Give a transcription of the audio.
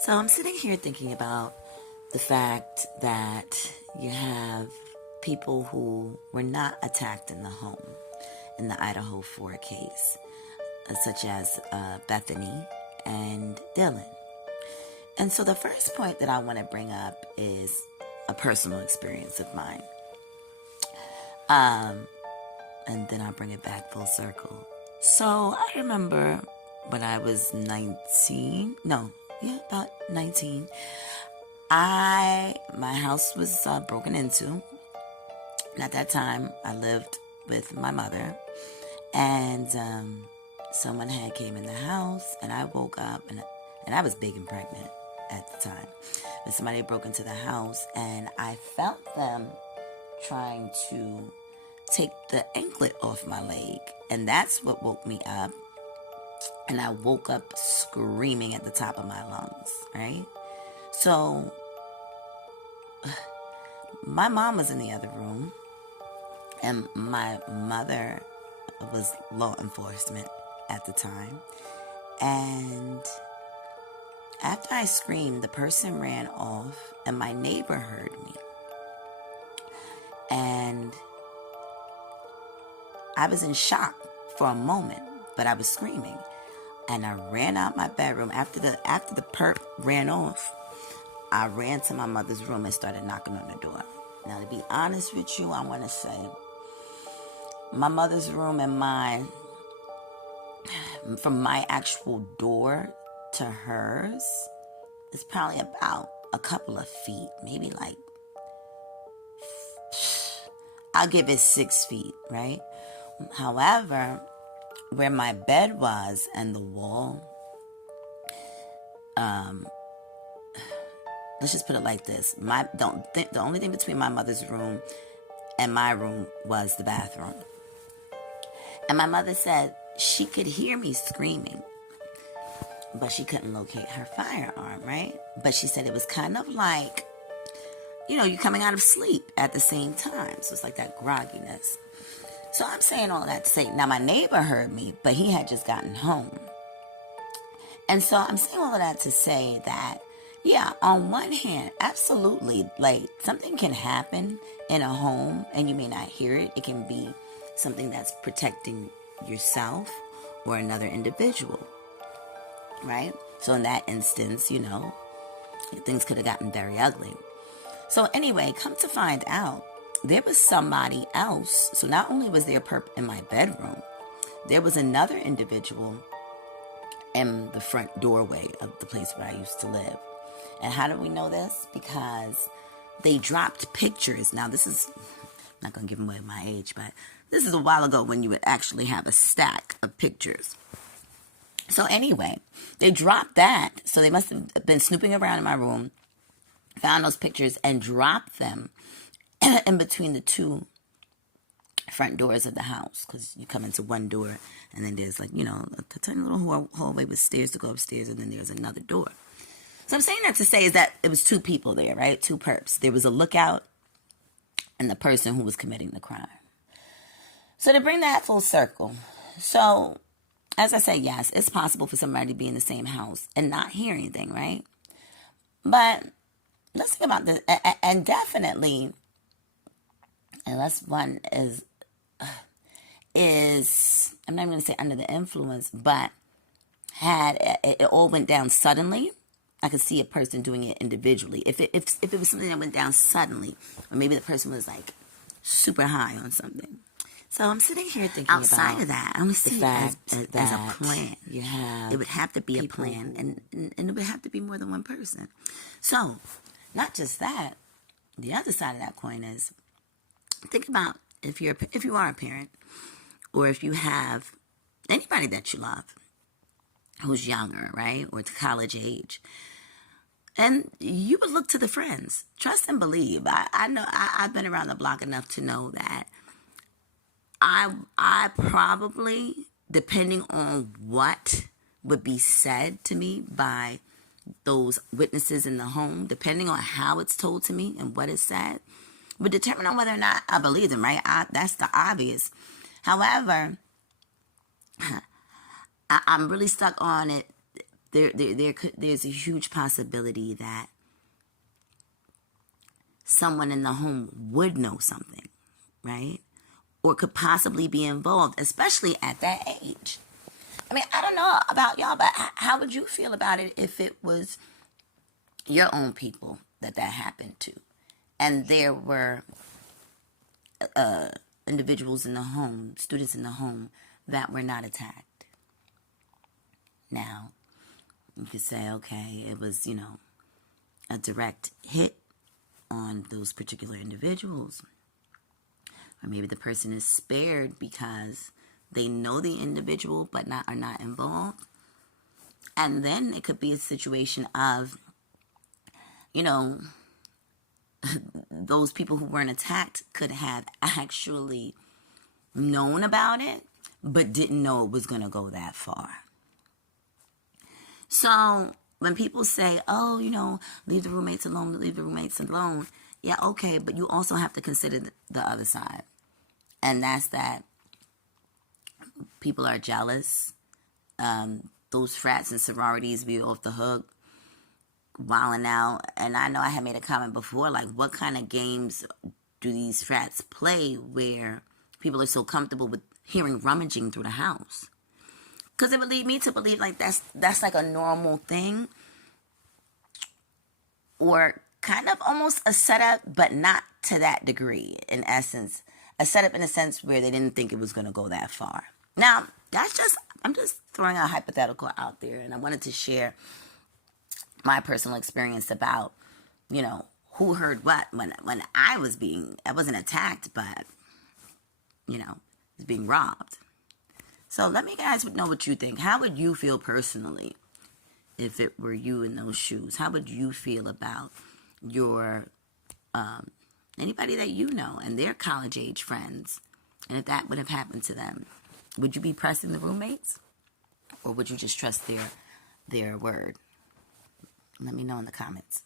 So I'm sitting here thinking about the fact that you have people who were not attacked in the home in the Idaho 4 case, such as Bethany and Dylan. And so the first point that I want to bring up is a personal experience of mine. And then I'll bring it back full circle. So I remember when I was 19, about 19, my house was broken into. And at that time, I lived with my mother. And someone had came in the house, and I woke up, and I was big and pregnant at the time. But somebody broke into the house, and I felt them trying to take the anklet off my leg. And that's what woke me up. And I woke up screaming at the top of my lungs, right? So my mom was in the other room, and my mother was law enforcement at the time. And after I screamed, the person ran off, and my neighbor heard me. And I was in shock for a moment, but I was screaming. And I ran out my bedroom. After the perp ran off, I ran to my mother's room and started knocking on the door. Now, to be honest with you, I want to say my mother's room and mine, from my actual door to hers, is probably about a couple of feet, maybe like, I'll give it 6 feet, right? However, where my bed was and the wall, let's just put it like this. The only thing between my mother's room and my room was the bathroom. And my mother said she could hear me screaming, but she couldn't locate her firearm, right? But she said it was kind of like, you're coming out of sleep at the same time. So it's like that grogginess. So I'm saying all that to say, now my neighbor heard me, but he had just gotten home. And so I'm saying all of that to say that, yeah, on one hand, absolutely, like something can happen in a home and you may not hear it. It can be something that's protecting yourself or another individual, right? So in that instance, things could have gotten very ugly. So anyway, come to find out, there was somebody else. So not only was there a perp in my bedroom, there was another individual in the front doorway of the place where I used to live. And how do we know this? Because they dropped pictures. Now this is, I'm not going to give away my age, but this is a while ago when you would actually have a stack of pictures. So anyway, they dropped that. So they must have been snooping around in my room, found those pictures and dropped them in between the two front doors of the house, because you come into one door and then there's like, a tiny little hallway with stairs to go upstairs, and then there's another door. So I'm saying that to say is that it was two people there, right? Two perps. There was a lookout and the person who was committing the crime. So to bring that full circle, so as I say, yes, it's possible for somebody to be in the same house and not hear anything, right? But let's think about this, and definitely, unless one is I'm not even going to say under the influence, but it all went down suddenly, I could see a person doing it individually. If it was something that went down suddenly, or maybe the person was like super high on something. So I'm sitting here thinking outside of that, I only see it as a plan. It would have to be a plan, and it would have to be more than one person. So, not just that, the other side of that coin is, think about if you are a parent, or if you have anybody that you love who's younger, right, or to college age, and you would look to the friends. Trust and believe. I know I've been around the block enough to know that I probably, depending on what would be said to me by those witnesses in the home, depending on how it's told to me and what is said, would determine on whether or not I believe them, right? That's the obvious. However, I'm really stuck on it there's a huge possibility that someone in the home would know something, right? Or could possibly be involved, especially at that age. I mean, I don't know about y'all, but how would you feel about it if it was your own people that happened to, and there were individuals in the home, students in the home, that were not attacked? Now, you could say, okay, it was, a direct hit on those particular individuals. Or maybe the person is spared because they know the individual but are not involved. And then it could be a situation of, those people who weren't attacked could have actually known about it but didn't know it was going to go that far. So when people say, oh, leave the roommates alone, yeah, okay, but you also have to consider the other side. And that's that people are jealous. Those frats and sororities be off the hook, wilding out. And I know I had made a comment before, like, what kind of games do these frats play where people are so comfortable with hearing rummaging through the house? Because it would lead me to believe like that's like a normal thing, or kind of almost a setup, but not to that degree. In essence, a setup in a sense where they didn't think it was going to go that far. Now, I'm just throwing a hypothetical out there, and I wanted to share my personal experience about, who heard what when I wasn't attacked, but, was being robbed. So let me guys know what you think. How would you feel personally if it were you in those shoes? How would you feel about your anybody that you know and their college age friends, and if that would have happened to them? Would you be pressing the roommates, or would you just trust their word? Let me know in the comments.